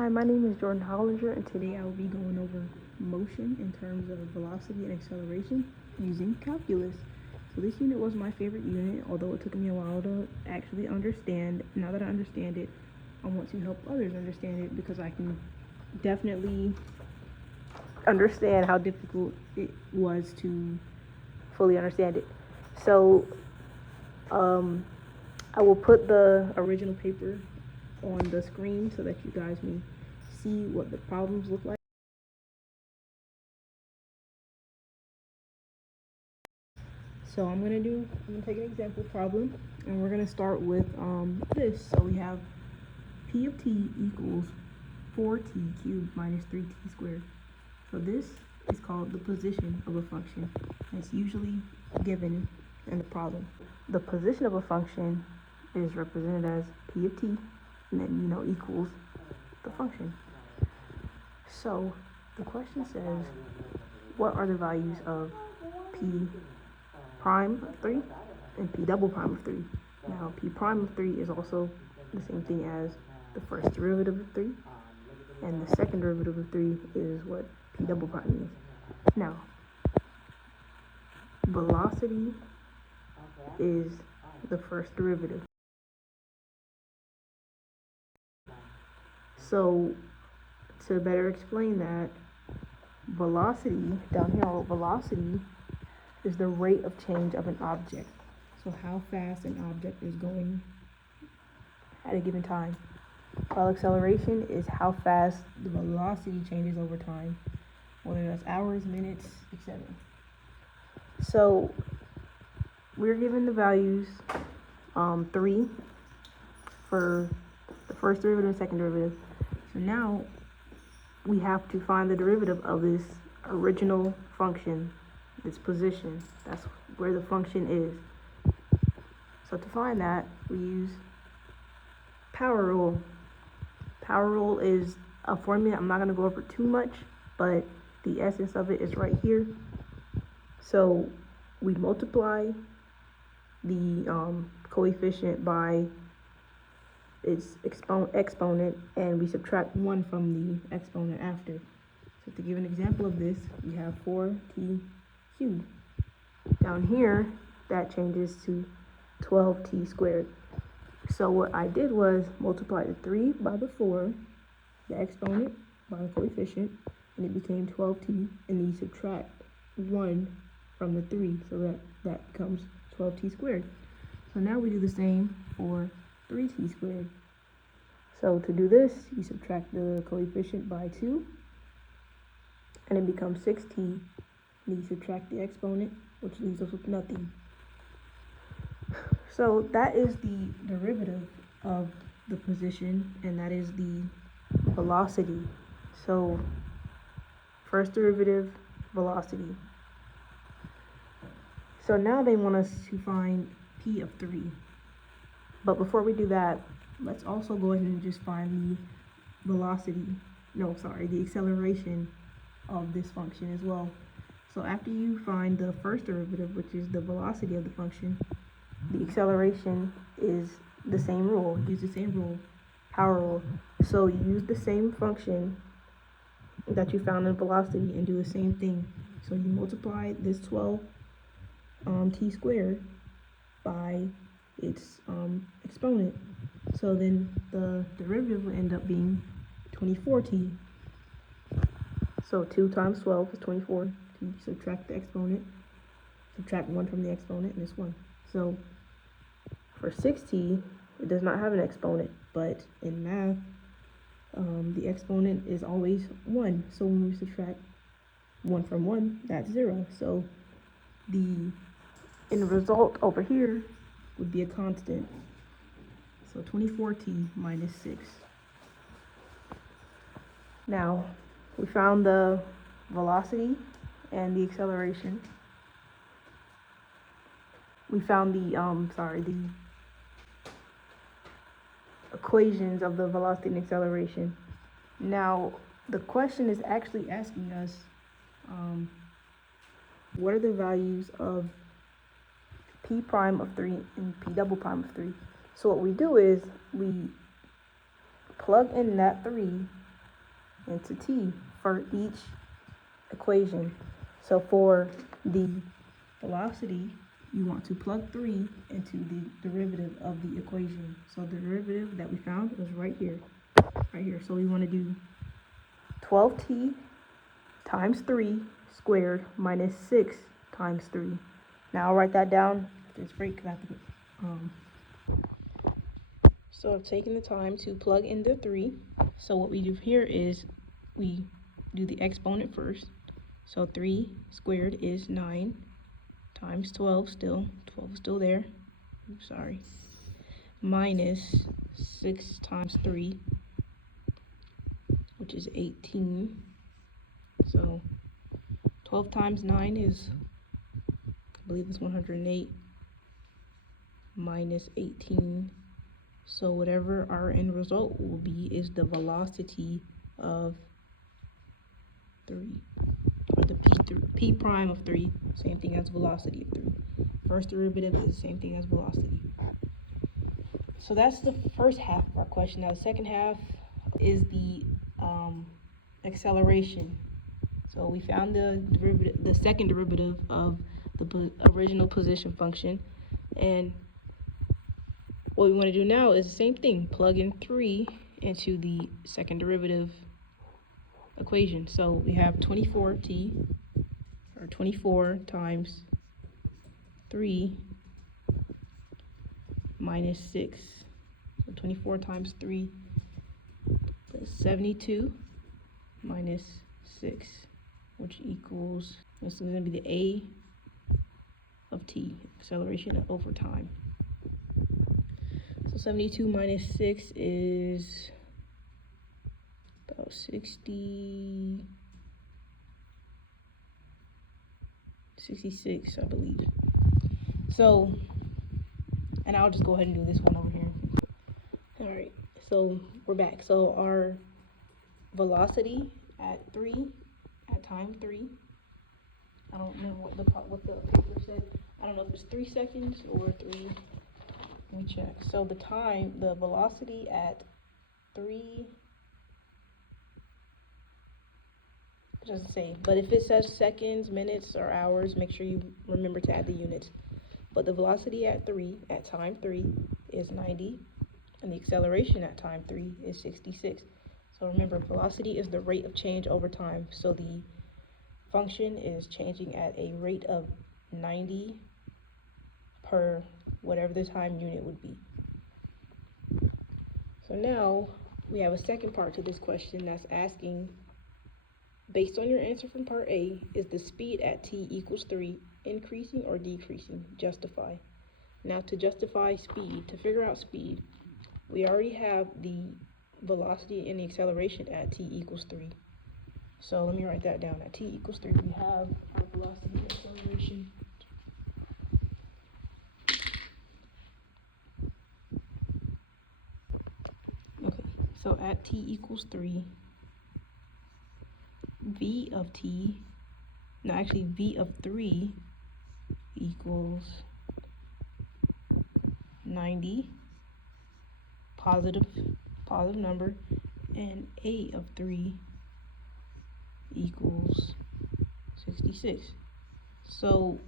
Hi, my name is Jordan Hollinger, and today I will be going over motion in terms of velocity and acceleration using calculus. So this unit was my favorite unit, although it took me a while to actually understand. Now that I understand it, I want to help others understand it because I can definitely understand how difficult it was to fully understand it. So I will put the original paper on the screen so that you guys may see what the problems look like. So I'm gonna take an example problem, and we're gonna start with this. So we have P of t equals 4t cubed minus 3t squared. So this is called the position of a function. It's usually given in the problem. The position of a function is represented as P of t, and then equals the function. So the question says, what are the values of P prime of 3 and P double prime of 3? Now, P prime of 3 is also the same thing as the first derivative of 3, and the second derivative of 3 is what P double prime means. Now, velocity is the first derivative. So, to better explain that, velocity, down here I wrote velocity, is the rate of change of an object. So how fast an object is going at a given time. While acceleration is how fast the velocity changes over time, whether that's hours, minutes, etc. So we're given the values 3 for the first derivative and second derivative. So now we have to find the derivative of this original function, its position. That's where the function is. So to find that, we use power rule. Power rule is a formula I'm not going to go over too much, but the essence of it is right here. So we multiply the coefficient by its exponent, and we subtract 1 from the exponent after. So to give an example of this, we have 4t cubed. Down here, that changes to 12t squared. So what I did was multiply the 3 by the 4, the exponent by the coefficient, and it became 12t, and then you subtract 1 from the 3, so that becomes 12t squared. So now we do the same for 3t squared. So to do this, you subtract the coefficient by 2, and it becomes 6t, and you subtract the exponent, which leaves us with nothing. So that is the derivative of the position, and that is the velocity. So first derivative, velocity. So now they want us to find P of 3. But before we do that, let's also go ahead and just find the acceleration of this function as well. So after you find the first derivative, which is the velocity of the function, the acceleration is the same rule. Use the same rule, power rule. So you use the same function that you found in velocity and do the same thing. So you multiply this 12 t squared by its exponent. So then the derivative will end up being 24t. So 2 times 12 is 24. You subtract the exponent, subtract 1 from the exponent, and it's 1. So for 6t, it does not have an exponent, but in math, the exponent is always 1. So when we subtract 1 from 1, that's 0. So the end result over here would be a constant. So 24t minus 6. Now, we found the velocity and the acceleration. We found the equations of the velocity and acceleration. Now, the question is actually asking us, what are the values of P prime of 3 and P double prime of 3? So what we do is we plug in that 3 into t for each equation. So for the velocity, you want to plug 3 into the derivative of the equation. So the derivative that we found was right here. So we want to do 12t times 3 squared minus 6 times 3. Now I'll write that down after this break. So I've taken the time to plug in the 3. So what we do here is we do the exponent first. So 3 squared is 9 times 12 still. 12 is still there. Oops, sorry. Minus 6 times 3, which is 18. So 12 times 9 is, I believe it's 108, minus 18. So whatever our end result will be is the velocity of 3, or the p prime of 3, same thing as velocity of 3. First derivative is the same thing as velocity. So that's the first half of our question. Now the second half is the acceleration. So we found the second derivative of the original position function, and what we want to do now is the same thing, plug in 3 into the second derivative equation. So we have 24t, or 24 times 3 minus 6. So 24 times 3 is 72 minus 6, which equals, this is going to be the a of t, acceleration over time. So 72 minus 6 is about 66, I believe. So, and I'll just go ahead and do this one over here. All right, so we're back. So our velocity at time 3, I don't remember what the paper said. I don't know if it's 3 seconds or 3. Let me check. So the velocity at 3, it doesn't say, but if it says seconds, minutes, or hours, make sure you remember to add the units. But the velocity at time 3 is 90, and the acceleration at time 3 is 66. So remember, velocity is the rate of change over time. So the function is changing at a rate of 90 per whatever the time unit would be. So now we have a second part to this question that's asking, based on your answer from part A, is the speed at t equals 3 increasing or decreasing? Justify. Now to justify speed, to figure out speed, we already have the velocity and the acceleration at t equals 3. So let me write that down. At t equals 3, we have our velocity and acceleration. Okay, so at t equals 3, v of 3 equals 90, positive number, and a of 3 equals 66. So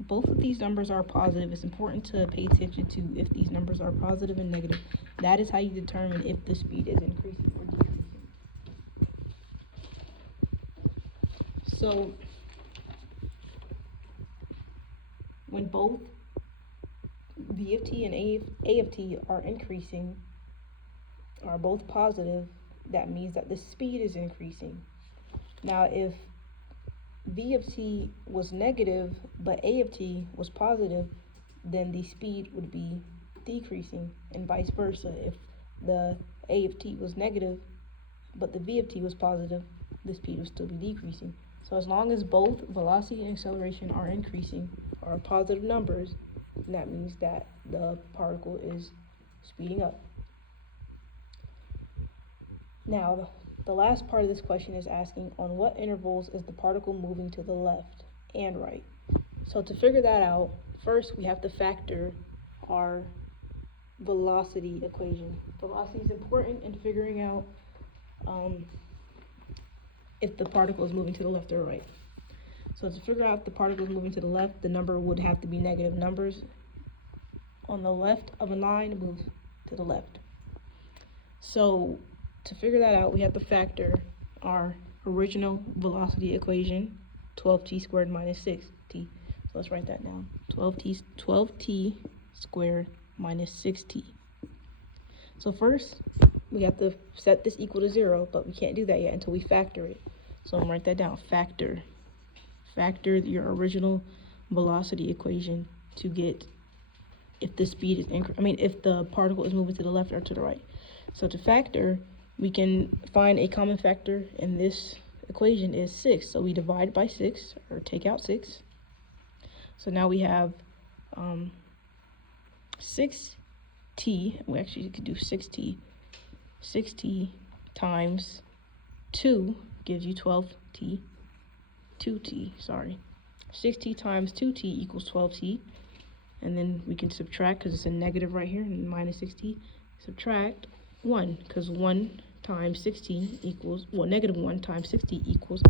both of these numbers are positive. It's important to pay attention to if these numbers are positive and negative. That is how you determine if the speed is increasing or decreasing. So when both v of t and a of t are increasing, are both positive, that means that the speed is increasing. Now if v of t was negative but a of t was positive, then the speed would be decreasing, and vice versa. If the a of t was negative but the v of t was positive, the speed would still be decreasing. So as long as both velocity and acceleration are increasing, or are positive numbers, that means that the particle is speeding up. Now, the last part of this question is asking, on what intervals is the particle moving to the left and right? So to figure that out, first we have to factor our velocity equation. Velocity is important in figuring out if the particle is moving to the left or right. So to figure out if the particle is moving to the left, the number would have to be negative numbers on the left of a line moves to the left. So to figure that out, we have to factor our original velocity equation, 12t squared minus 6t. So let's write that down. 12t squared minus 6t. So first, we have to set this equal to 0, but we can't do that yet until we factor it. So I'm gonna write that down. Factor your original velocity equation to get if the speed is if the particle is moving to the left or to the right. So to factor, we can find a common factor in this equation is 6. So we divide by 6 or take out 6. So now we have 6t. We actually could do 6t. 6t times 2 gives you 12t. 2t, sorry. 6t times 2t equals 12t. And then we can subtract because it's a negative right here, and minus 6t. Subtract 1 because 1 times 16 equals, well, negative 1 times 60 equals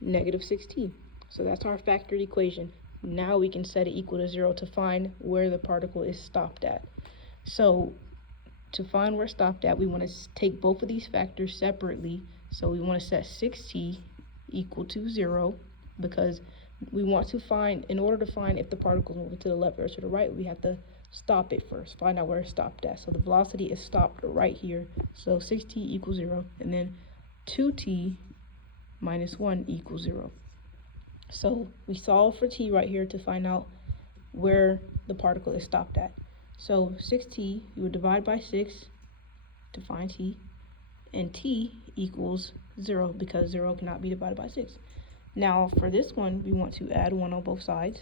negative 6t. So that's our factored equation. Now we can set it equal to 0 to find where the particle is stopped at. So to find where it's stopped at, we want to take both of these factors separately. So we want to set 6t equal to 0 because we want to find, in order to find if the particle is moving to the left or to the right, we have to stop it first, find out where it's stopped at. So the velocity is stopped right here. So 6t equals 0, and then 2t minus 1 equals 0. So we solve for t right here to find out where the particle is stopped at. So 6t, you would divide by 6 to find t, and t equals 0 because 0 cannot be divided by 6. Now for this one, we want to add 1 on both sides.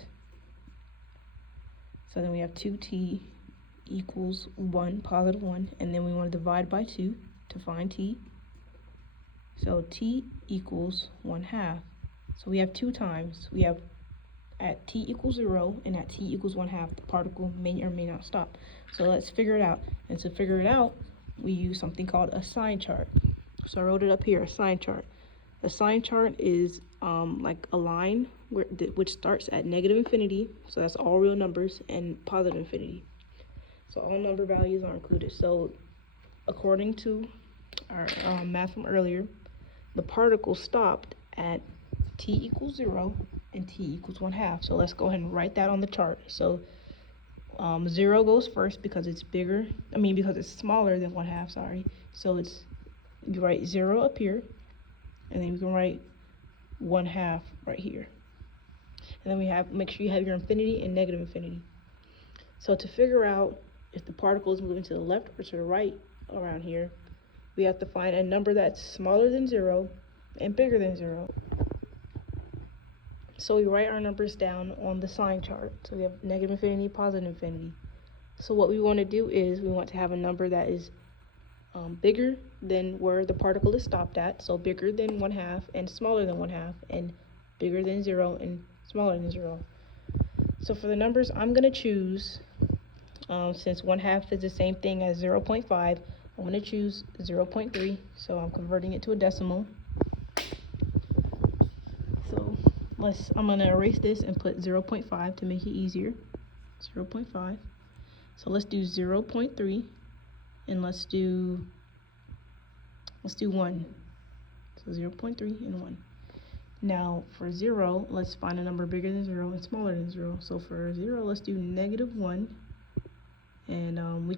So then we have 2t equals 1, positive 1, and then we want to divide by 2 to find t. So t equals 1/2. So we have 2 times. We have at t equals 0 and at t equals 1/2, the particle may or may not stop. So let's figure it out. And to figure it out, we use something called a sign chart. So I wrote it up here, a sign chart. A sign chart is like a line which starts at negative infinity, so that's all real numbers, and positive infinity. So all number values are included. So according to our math from earlier, the particle stopped at t equals 0 and t equals 1/2. So let's go ahead and write that on the chart. So 0 goes first because it's bigger, because it's smaller than 1/2, sorry. So you write 0 up here, and then you can write 1/2 right here. And then make sure you have your infinity and negative infinity. So to figure out if the particle is moving to the left or to the right around here, we have to find a number that's smaller than 0 and bigger than 0. So we write our numbers down on the sign chart. So we have negative infinity, positive infinity. So what we want to do is we want to have a number that is bigger than where the particle is stopped at, so bigger than 1/2 and smaller than 1/2, and bigger than 0 and smaller than 0. So for the numbers, I'm going to choose, since 1/2 is the same thing as 0.5, I'm going to choose 0.3, so I'm converting it to a decimal. So I'm going to erase this and put 0.5 to make it easier. 0.5. So let's do 0.3. And let's do 1. So 0.3 and 1. Now for 0, let's find a number bigger than 0 and smaller than 0. So for 0, let's do -1. And we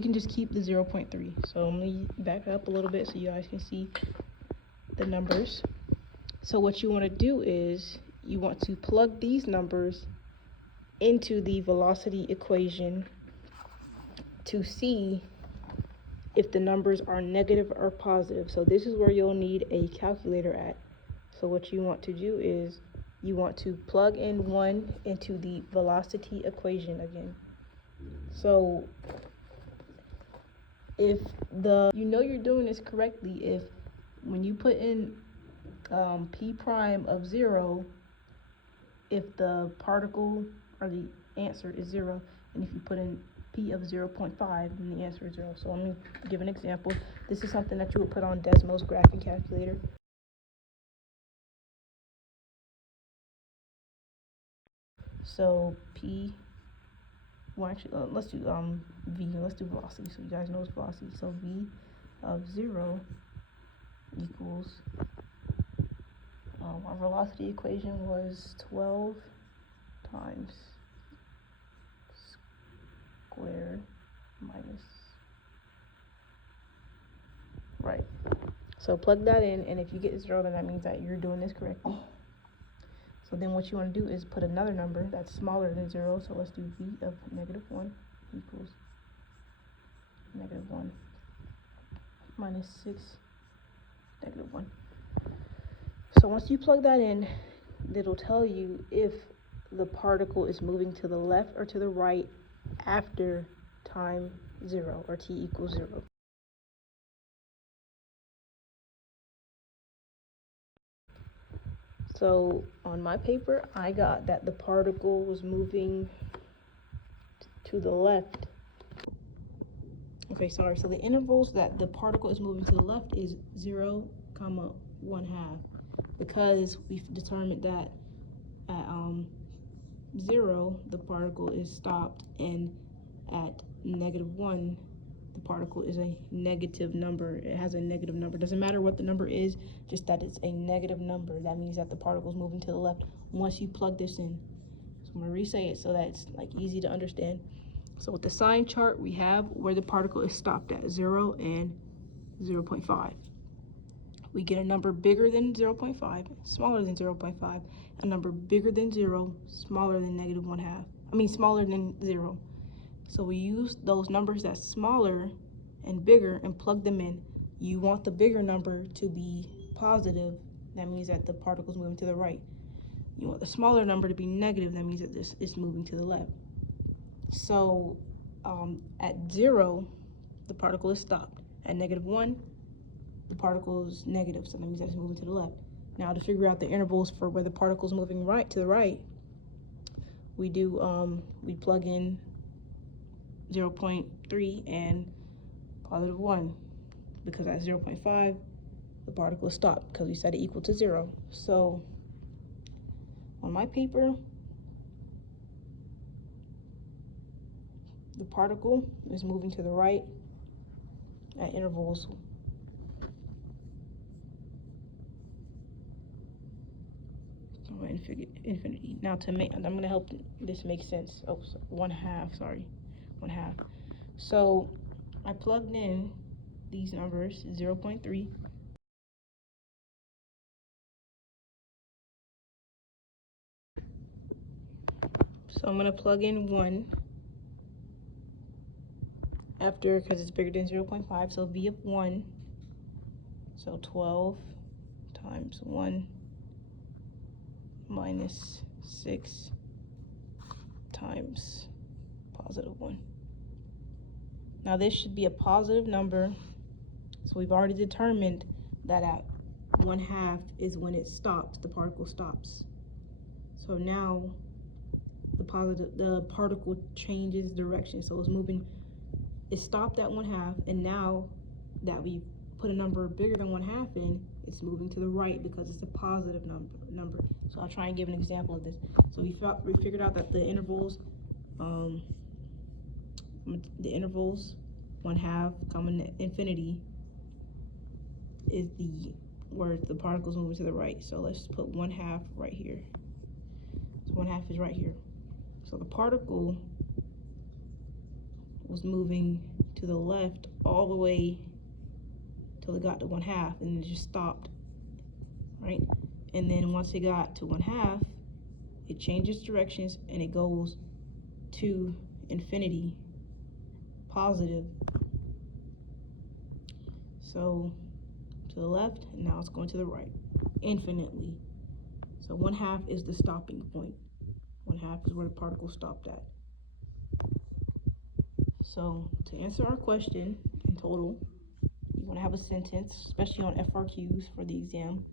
can just keep the 0.3. So I'm going to back up a little bit so you guys can see the numbers. So what you want to do is you want to plug these numbers into the velocity equation to see if the numbers are negative or positive. So this is where you'll need a calculator at. So what you want to do is you want to plug in 1 into the velocity equation again. So if you're doing this correctly if when you put in p prime of 0, if the particle or the answer is 0, and if you put in p of 0.5, then the answer is 0. So let me give an example. This is something that you would put on Desmos graphing calculator. So P, well actually, let's do V, let's do velocity so you guys know it's velocity. So V of 0 equals, our velocity equation was 12 times squared minus, right. So plug that in, and if you get 0, then that means that you're doing this correctly. So then what you want to do is put another number that's smaller than 0. So let's do V of -1 equals -1 minus 6, -1. So once you plug that in, it'll tell you if the particle is moving to the left or to the right after time 0, or t equals 0. So on my paper, I got that the particle was moving to the left. Okay, sorry. So the intervals that the particle is moving to the left is 0, 1/2, because we've determined that at 0 the particle is stopped, and at -1 the particle is a negative number. It has a negative number. Doesn't matter what the number is, just that it's a negative number. That means that the particle is moving to the left once you plug this in. So I'm gonna re-say it so that it's like easy to understand. So with the sign chart, we have where the particle is stopped at 0 and 0.5. We get a number bigger than 0.5, smaller than 0.5, a number bigger than 0, smaller than -1/2. Smaller than 0. So we use those numbers that's smaller and bigger and plug them in. You want the bigger number to be positive. That means that the particle is moving to the right. You want the smaller number to be negative. That means that this is moving to the left. So at 0, the particle is stopped. At -1, the particle is negative. So that means that it's moving to the left. Now to figure out the intervals for where the particle is moving right to the right, we plug in 0.3 and +1, because at 0.5 the particle is stopped because we set it equal to 0. So on my paper, the particle is moving to the right at intervals infinity. Now I'm gonna help this make sense. Oh, so 1/2, sorry, 1/2. So I plugged in these numbers, 0.3, so I'm gonna plug in 1 after, because it's bigger than 0.5. So V of 1, so 12 times 1 minus 6 times +1. Now this should be a positive number. So we've already determined that at 1/2 is when it stops, the particle stops. So now the particle changes direction. So it's moving, it stopped at 1/2, and now that we put a number bigger than 1/2 in, it's moving to the right because it's a positive number. So I'll try and give an example of this. So we figured out that the intervals, 1/2, infinity, is where the particle's moving to the right. So let's put 1/2 right here. So 1/2 is right here. So the particle was moving to the left all the way till it got to 1/2, and it just stopped, right? And then once it got to 1/2, it changes directions and it goes to infinity, positive. So to the left, and now it's going to the right, infinitely. So 1/2 is the stopping point. 1/2 is where the particle stopped at. So to answer our question in total, you want to have a sentence, especially on FRQs for the exam.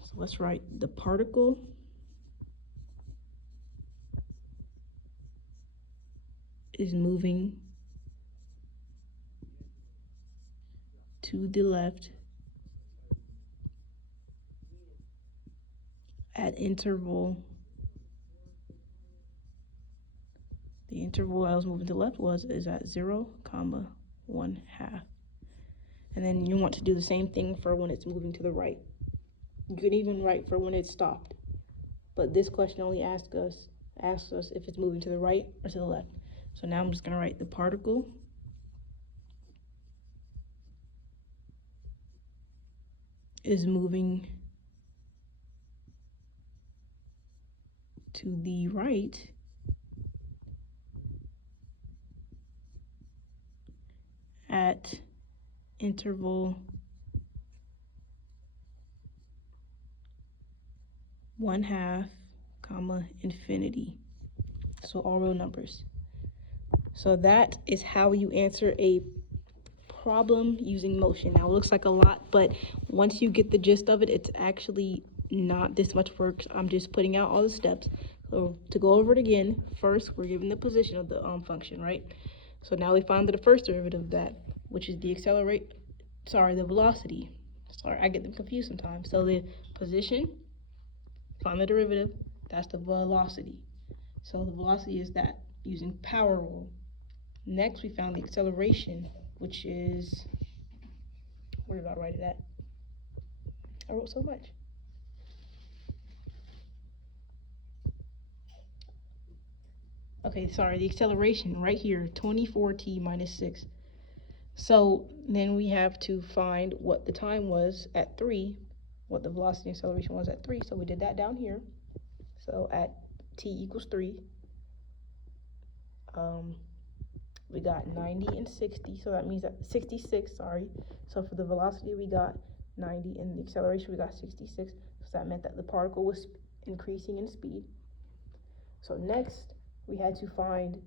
So let's write: the particle is moving to the left at interval the interval I was moving to the left is at 0, 1/2. And then you want to do the same thing for when it's moving to the right. You could even write for when it's stopped. But this question only asks us if it's moving to the right or to the left. So now I'm just gonna write the particle is moving to the right at interval 1/2, infinity. So all real numbers. So that is how you answer a problem using motion. Now it looks like a lot, but once you get the gist of it, it's actually not this much work. I'm just putting out all the steps. So to go over it again, first we're given the position of the function, right? So now we find the first derivative of that, which is the velocity. Sorry, I get them confused sometimes. So the position, find the derivative, that's the velocity. So the velocity is that using power rule. Next, we found the acceleration, which is, where did I write it at? I wrote so much. Okay, sorry, the acceleration right here, 24t minus 6. So then we have to find what the time was at 3, what the velocity and acceleration was at 3. So we did that down here. So at t equals 3, we got 90 and 60, so that means that 66, sorry. So for the velocity, we got 90, and the acceleration, we got 66. So that meant that the particle was increasing in speed. So next, we had to find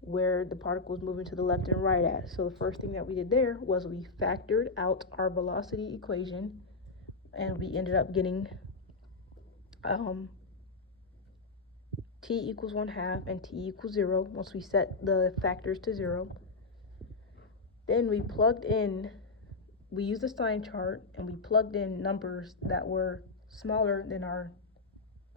where the particle was moving to the left and right at. So the first thing that we did there was we factored out our velocity equation, and we ended up getting t equals 1/2 and t equals 0 once we set the factors to 0. Then we used the sign chart and we plugged in numbers that were smaller than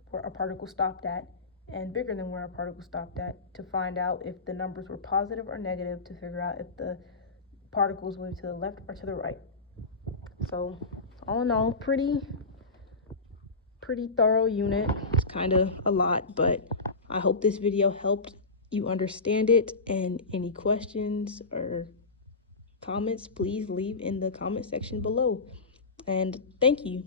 where our particle stopped at and bigger than where our particle stopped at to find out if the numbers were positive or negative, to figure out if the particle was moving to the left or to the right. So all in all, pretty thorough unit. It's kind of a lot, but I hope this video helped you understand it. And any questions or comments, please leave in the comment section below. And thank you.